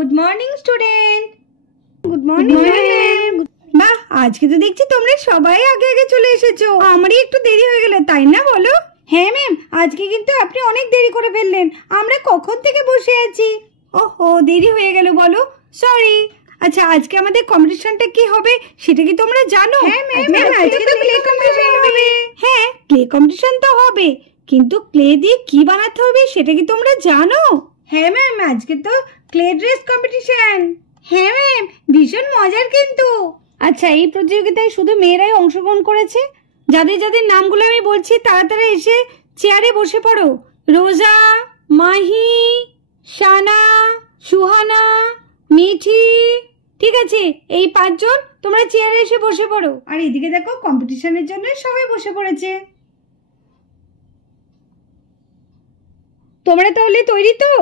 Good morning student. Good morning ma'am. বাহ, আজকে তো দেখছি তোমরা সবাই আগে আগে চলে এসেছো। আমারই একটু দেরি হয়ে গেল, তাই না বলো? হ্যাঁ ম্যাম, আজকে কিন্তু আপনি অনেক দেরি করে ফেললেন। আমরা কখন থেকে বসে আছি। ওহো, দেরি হয়ে গেল বলো, সরি। আচ্ছা, আজকে আমাদের কম্পিটিশনটা কি হবে সেটা কি তোমরা জানো? হ্যাঁ ম্যাম, আজকে তো প্লে কম্পিটিশন হবে। হ্যাঁ, প্লে কম্পিটিশন তো হবে, কিন্তু ক্লে দিয়ে কি বানাতে হবে সেটা কি তোমরা জানো? হ্যাঁ ম্যাম, আজকে তো ক্লে ড্রেস কম্পিটিশন। হ্যাঁ ম্যাম, ভীষণ মজার কিন্তু। আচ্ছা, এই প্রতিযোগিতায় শুধু মেয়েরাই অংশগ্রহণ করেছে? যাদের যাদের নামগুলো আমি বলছি তাড়াতাড়ি এসে চেয়ারে বসে পড়ো। রোজা, মাহি, শানা, সুহানা, মিঠি। ঠিক আছে, এই 5 জন তোমরা চেয়ারে এসে বসে পড়ো। আর এদিকে দেখো, কম্পিটিশনের জন্য সবাই বসে পড়েছে। তোমরা তাহলে তৈরি তো?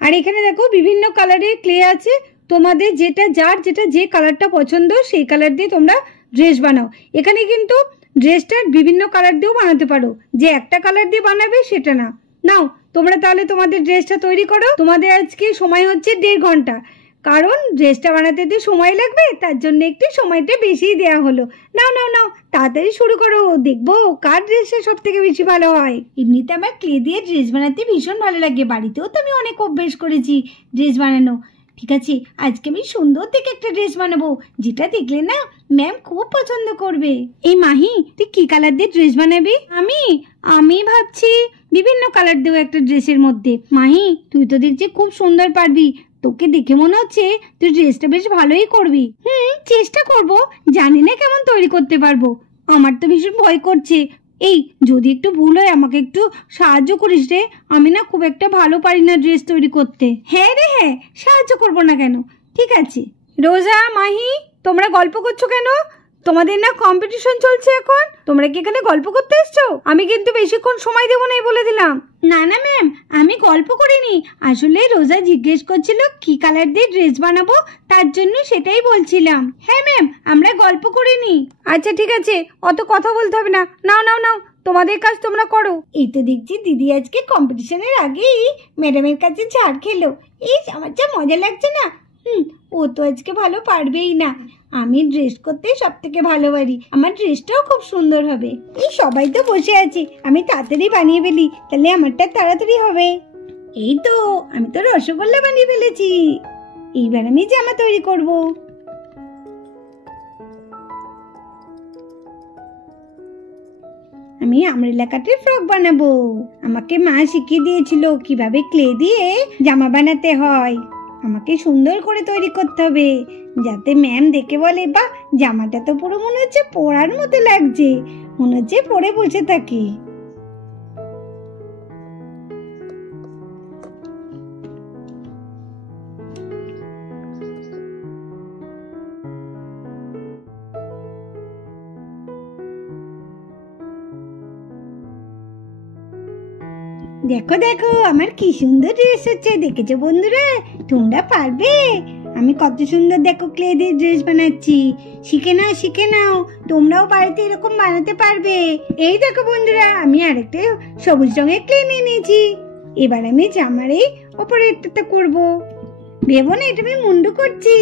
আর এখানে দেখো বিভিন্ন কালারের ক্লে আছে। তোমাদের যার যেটা যে কালারটা পছন্দ সেই কালার দিয়ে তোমরা ড্রেস বানাও। এখানে কিন্তু ড্রেসটা বিভিন্ন কালার দিয়েও বানাতে পারো, যে একটা কালার দিয়ে বানাবে সেটা না। নাও, তোমরা তাহলে তোমাদের ড্রেসটা তৈরি করো। তোমাদের আজকে সময় হচ্ছে 1.5 ঘন্টা, কারণ ড্রেসটা বানাতে তো সময় লাগবে, তার জন্য একটু সময়টা বেশিই দেওয়া হলো। নাও নাও নাও, তাড়াতাড়ি শুরু করো, দেখবো কার ড্রেসটা সব থেকে বেশি ভালো হয়। এমনিতে আমার ক্লে দিয়ে ড্রেস বানাতে ভীষণ ভালো লাগে, বাড়িতেও তো আমি অনেক অভ্যেস করেছি ড্রেস বানানো। ঠিক আছে, আজকে আমি সুন্দর দেখে একটা ড্রেস বানাবো, যেটা দেখলে না ম্যাম খুব পছন্দ করবে। এই মাহি, তুই কি কালার দিয়ে ড্রেস বানাবি? আমি ভাবছি বিভিন্ন কালার দেবো একটা ড্রেসের মধ্যে। মাহি, তুই তো দেখছি খুব সুন্দর পারবি, তোকে দেখে মনে হচ্ছে তুই ড্রেসটা বেশ ভালোই করবি। চেষ্টা করব, জানি না কেমন তৈরি করতে পারবো। আমার তো ভীষণ ভয় করছে। এই, যদি একটু ভুল হয় আমাকে একটু সাহায্য করিস রে, আমি না খুব একটা ভালো পারি না ড্রেস তৈরি করতে। হ্যাঁ রে হ্যাঁ, সাহায্য করবো না কেন, ঠিক আছে। রোজা, মাহি, তোমরা গল্প করছো কেন? তোমাদের না কম্পিটিশন চলছে এখন, তোমরা কি এখানে গল্প করতে এসছো? আমি কিন্তু বেশিক্ষণ সময় দেবো না, বলে দিলাম। না না ম্যাম, আমি গল্প করিনি, আসলে রোজা জিজ্ঞেস করছিল কি কালার দিয়ে ড্রেস বানাবো, তার জন্য সেটাই বলছিলাম। হ্যাঁ ম্যাম, আমরা গল্প করিনি। আচ্ছা ঠিক আছে, অত কথা বলতে হবে না। নাও নাও নাও, তোমাদের কাজ তোমরা করো। এই তো দেখছি দিদি আজকে কম্পিটিশনের আগেই ম্যাডামের কাছে ছাড় খেলো। এই আমার যা মজা লাগছে না। ও তো আজকে ভালো পারবেই না। আমি ড্রেস করতে সব থেকে ভালো পারি, আমার ড্রেসটাও খুব সুন্দর হবে। এই সবাই তো বসে আছে, আমি তাড়াতাড়ি বানিয়ে ফেলি, তাহলে আমারটা তাড়াতাড়ি হবে। এই তো, আমি তো রসগোল্লা বানিয়ে ফেলেছি। এইবার আমি জামা তৈরি করব। আমি আমরেলা কাটের ফ্রক বানাবো। আমাকে মা শিখিয়ে দিয়েছিল কিভাবে ক্লে দিয়ে জামা বানাতে হয়। আমাকে সুন্দর করে তৈরি করতে হবে, যাতে ম্যাম দেখে বলে, বাহ, জামাটা তো পুরো মনে হচ্ছে পরার মতো লাগছে, মনে হচ্ছে পরে বসে থাকি। দেখো দেখো, আমার কি সুন্দর ড্রেস হচ্ছে, দেখেছো বন্ধুরা? তোমরা পারবে? আমি কত সুন্দর দেখো ক্লে দিয়ে ড্রেস বানাচ্ছি। শিখে নাও শিখে নাও, তোমরাও বাড়িতে এরকম বানাতে পারবে। এই দেখো বন্ধুরা, আমি আরেকটা সবুজ রঙের ক্লে নিয়ে নিয়েছি। এবার আমি জামার এই ওপরে একটা করবো। ভেবো না এটা আমি মুন্ডু করছি,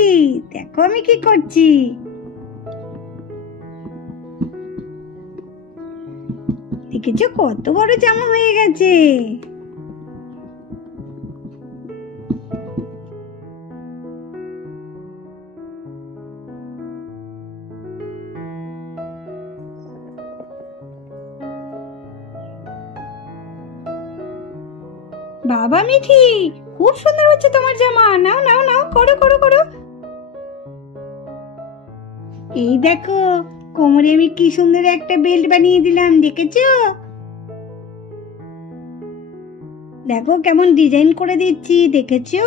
দেখো আমি কি করছি। দেখেছো কত বড় জামা হয়ে গেছে। বাবা মিঠি, খুব সুন্দর হচ্ছে তোমার জামা। নাও নাও নাও, করো করো করো। এই দেখো, কোমরে আমি কি সুন্দর একটা বেল্ট বানিয়ে দিলাম, দেখেছো? দেখো কেমন ডিজাইন করে দিচ্ছি, দেখেছো?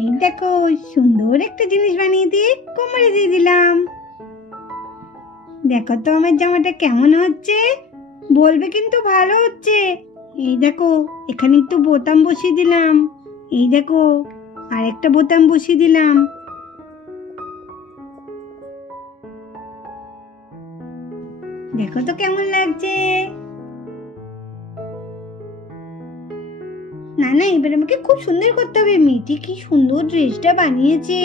এই দেখো, সুন্দর একটা জিনিস বানিয়ে দিয়ে কোমরে দিয়ে দিলাম। দেখো তো আমার জামাটা কেমন হচ্ছে, বলবে কিন্তু ভালো হচ্ছে। এই দেখো, এখানে একটু বোতাম বসিয়ে দিলাম। এই দেখো, আরেকটা বোতাম বসিয়ে দিলাম। দেখো তো কেমন লাগছে। না না, এবার আমাকে খুব সুন্দর করতে হবে। মিঠি কি সুন্দর ড্রেসটা বানিয়েছে।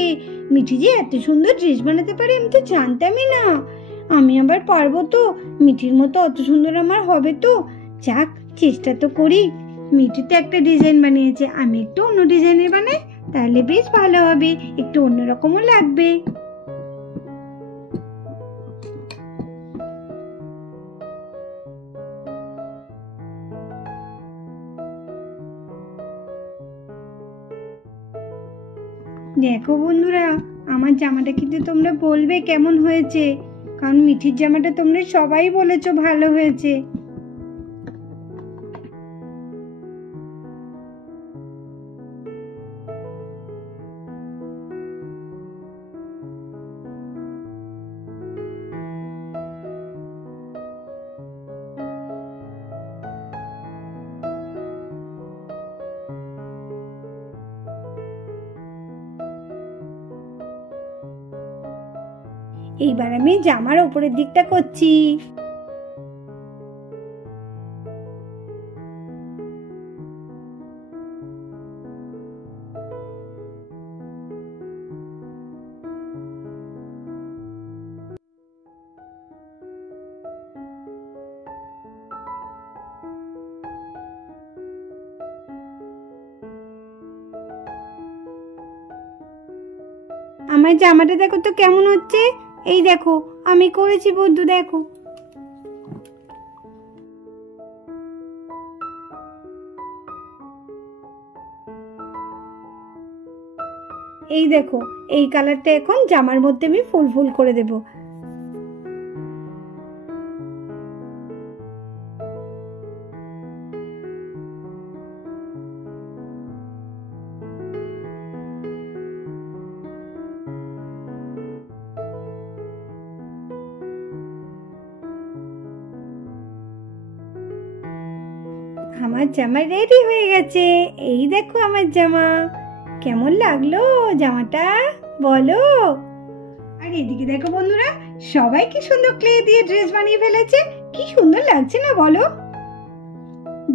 মিঠি যে এত সুন্দর ড্রেস বানাতে পারে আমি তো জানতামই না। আমি আবার পারবো তো? মিঠির মতো অত সুন্দর আমার হবে তো? যাক, চেষ্টা তো করি। মিঠি তো একটা ডিজাইন বানিয়েছে, আমি একটু অন্য ডিজাইনের বানাই, তাহলে বেশ ভালো হবে, একটু অন্যরকমও লাগবে। দেখো বন্ধুরা, আমার জামাটা কিন্তু তোমরা বলবে কেমন হয়েছে, কারণ মিঠির জামাটা তোমরা সবাই বলেছো ভালো হয়েছে। এইবার আমি জামার উপরের দিকটা করছি। আমার জামাটা দেখো তো কেমন হচ্ছে। এই দেখো আমি করেছি বন্ধু, দেখো। এই দেখো, এই কালারটা এখন জামার মধ্যে আমি ফুল ফুল করে দেব। আমার জামা রেডি হয়ে গেছে। এই দেখো আমার জামা, কেমন লাগলো জামাটা বলো। আর এদিকে দেখো বন্ধুরা, সবাই কি সুন্দর ক্লে দিয়ে ড্রেস বানিয়ে ফেলেছে, কি সুন্দর লাগছে না বলো।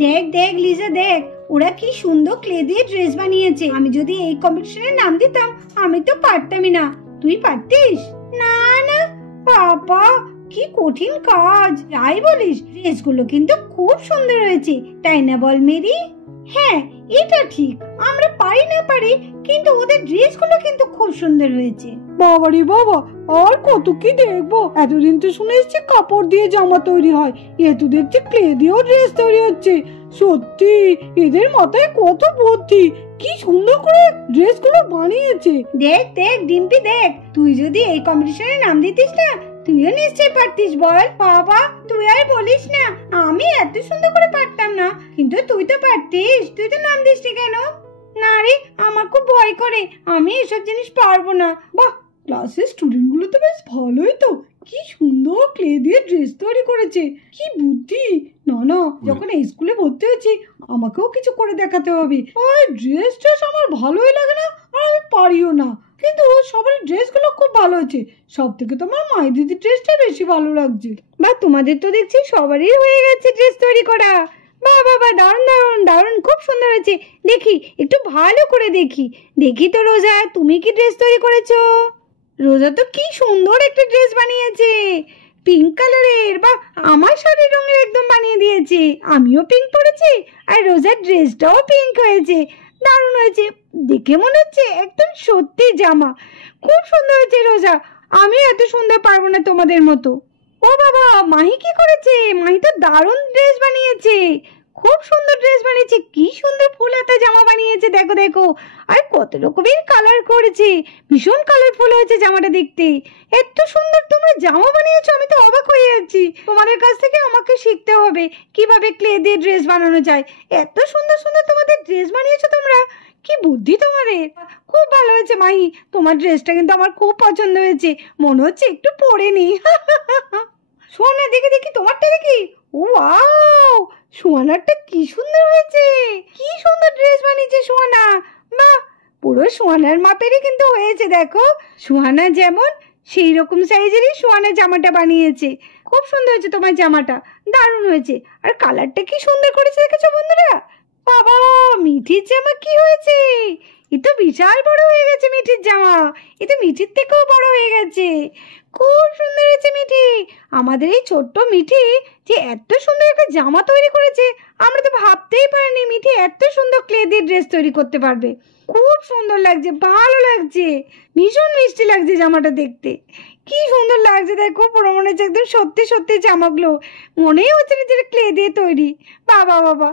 দেখ দেখ লিজা, দেখ ওরা কি সুন্দর ক্লে দিয়ে ড্রেস বানিয়েছে। আমি যদি এই কম্পিটিশনে নাম দিতাম আমি তো পারতামই না। তুই পারতিস? না না বাবা, কি কঠিন কাজ। যাই বলিস, ড্রেসগুলো কিন্তু খুব সুন্দর হয়েছে, তাই না বল মেরি? হ্যাঁ, এটা ঠিক, আমরা পারি না পারি, কিন্তু ওদের ড্রেসগুলো কিন্তু খুব সুন্দর হয়েছে। বাবারে বাবা, আর কত কি দেখবো। এতদিন তো শুনে এসেছি কাপড় দিয়ে জামা তৈরি হয়, এ তো দেখছি ক্লে দিয়েও ড্রেস তৈরি হচ্ছে। সত্যি এদের মাথায় কত বুদ্ধি, কি সুন্দর করে ড্রেসগুলো বানিয়েছে। দেখ দেখ ডিম্পি, দেখ তুই যদি এই কম্পিটিশনে নাম দিতিস না, তুইও নিশ্চয়ই পারতিস বল। বাবা তুই আর বলিস না, আমি এত সুন্দর করে পারতাম না, কিন্তু তুই তো পারতিস, তুই তো নাম দিসনি কেন? না রে, আমার খুব ভয় করে, আমি এসব জিনিস পারবো না। বাহ, ক্লাসের স্টুডেন্ট গুলো তো বেশ ভালোই তো, কি সুন্দর ক্লে দিয়ে ড্রেস তৈরি করেছে, কি বুদ্ধি। না না, যখন এই স্কুলে ভর্তি হয়েছি আমাকেও কিছু করে দেখাতে হবে। আর ড্রেস ট্রেস আমার ভালোই লাগে না, আর আমি পারিও না, কিন্তু সবার ড্রেসগুলো খুব ভালো হয়েছে। সব থেকে তো আমার মাই দিদির ড্রেসটা বেশি ভালো লাগছে। বা তোমাদের তো দেখছি সবারই হয়ে গেছে ড্রেস তৈরি করা। বাহ বাবা, দারুণ দারুণ দারুণ, খুব সুন্দর হয়েছে। দেখি একটু ভালো করে দেখি। দেখি তো রোজা, তুমি কি ড্রেস তৈরি করেছো? রোজা তো কি সুন্দর একটা ড্রেস বানিয়েছে, পিঙ্ক কালারের। বা আমার শাড়ির রঙের একদম বানিয়ে দিয়েছে। আমিও পিঙ্ক পরেছি, আর রোজার ড্রেসটাও পিঙ্ক হয়েছে, দারুণ হয়েছে। দেখে মনে হচ্ছে একদম সত্যি জামা। খুব সুন্দর হয়েছে রোজা, আমি এত সুন্দর পারবো না তোমাদের মতো। ও বাবা, মাহি কি করেছে? মাহি তো দারুণ ড্রেস বানিয়েছে, খুব সুন্দর ড্রেস বানিয়েছে, কি সুন্দর ফুল হাতা জামা বানিয়েছে, দেখো দেখো। আর কত রকমের কালার করেছে, ভীষণ কালারফুল হয়েছে জামাটা দেখতে। এত সুন্দর তোমরা জামা বানিয়েছো, আমি তো অবাক হয়ে যাচ্ছি। তোমাদের কাছ থেকে আমাকে শিখতে হবে কিভাবে ক্লে দিয়ে ড্রেস বানানো যায়। এত সুন্দর সুন্দর তোমাদের ড্রেস বানিয়েছো তোমরা, কি বুদ্ধি তোমাদের। খুব ভালো হয়েছে মাহি, তোমার ড্রেসটা কিন্তু আমার খুব পছন্দ হয়েছে, মনে হচ্ছে একটু পরে নি। সোনা দেখি দেখি, তোমারটা দেখি। ওয়াও, সোনারটা কি সুন্দর হয়েছে, কি সুন্দর ড্রেস বানিয়েছে সোনা। বাহ, পুরো সোনার মাপেরই কিন্তু হয়েছে। দেখো সোহানা যেমন সেই রকম সাইজেরই সোহানা জামাটা বানিয়েছে, খুব সুন্দর হয়েছে তোমার জামাটা, দারুণ হয়েছে। আর কালারটা কি সুন্দর করেছে দেখেছো বন্ধুরা? বাবা, মিঠির জামা কি হয়েছে? এ তো বিশাল বড় হয়ে গেছে মিঠির জামা, এ তো মিঠির থেকেও বড় হয়ে গেছে। খুব সুন্দর হয়েছে মিঠি। আমাদের এই ছোট্ট মিঠি যে এত সুন্দর একটা জামা তৈরি করেছে, আমরা তো ভাবতেই পারিনি মিঠি এত সুন্দর ক্লে দিয়ে ড্রেস তৈরি করতে পারবে। খুব সুন্দর লাগছে, ভালো লাগছে, ভীষণ মিষ্টি লাগছে জামাটা দেখতে। কি সুন্দর লাগছে দেখো, পুরো মনে হচ্ছে একদম সত্যি সত্যি জামাগুলো, মনেই হচ্ছে না যেটা ক্লে দিয়ে তৈরি। বাবা বাবা,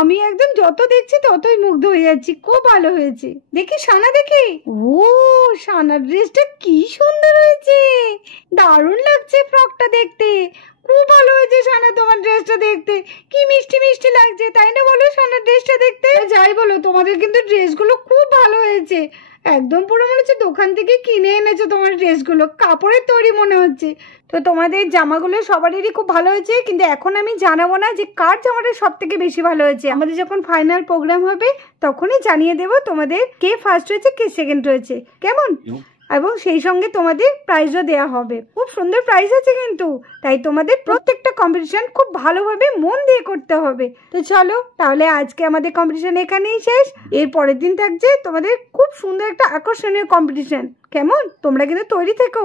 আমি একদম যত দেখছি ততই মুগ্ধ হয়ে যাচ্ছি। খুব ভালো হয়েছে। দেখি সানা, দেখি। ও, সানার ড্রেসটা কি সুন্দর হয়েছে, দারুণ লাগছে ফ্রকটা দেখতে। খুব ভালো হয়েছে সানা, তোমার ড্রেসটা দেখতে কি মিষ্টি মিষ্টি লাগছে, তাই না বলো সানার ড্রেসটা দেখতে? যাই বলো, তোমাদের কিন্তু ড্রেসগুলো খুব ভালো হয়েছে। একদম পুরো মনে হচ্ছে দোকান থেকে কিনে এনেছো তোমার ড্রেসগুলো, কাপড়ের তৈরি মনে হচ্ছে। তো তোমাদের জামাগুলো সবারই খুব ভালো হয়েছে, কিন্তু এখন আমি জানাবো না যে কার জামাটা সব থেকে বেশি ভালো হয়েছে। আমাদের যখন ফাইনাল প্রোগ্রাম হবে তখনই জানিয়ে দেবো তোমাদের কে ফার্স্ট হয়েছে কে সেকেন্ড হয়েছে, কেমন? এবং সেই সঙ্গে তোমাদের প্রাইজও দেওয়া হবে। খুব সুন্দর প্রাইজ আছে কিন্তু, তাই তোমাদের প্রত্যেকটা কম্পিটিশন খুব ভালোভাবে মন দিয়ে করতে হবে। তো চলো তাহলে আজকে আমাদের কম্পিটিশন এখানেই শেষ। এর পরের দিন থাকছে তোমাদের খুব সুন্দর একটা আকর্ষণীয় কম্পিটিশন, কেমন? তোমরা কিন্তু তৈরি থেকো।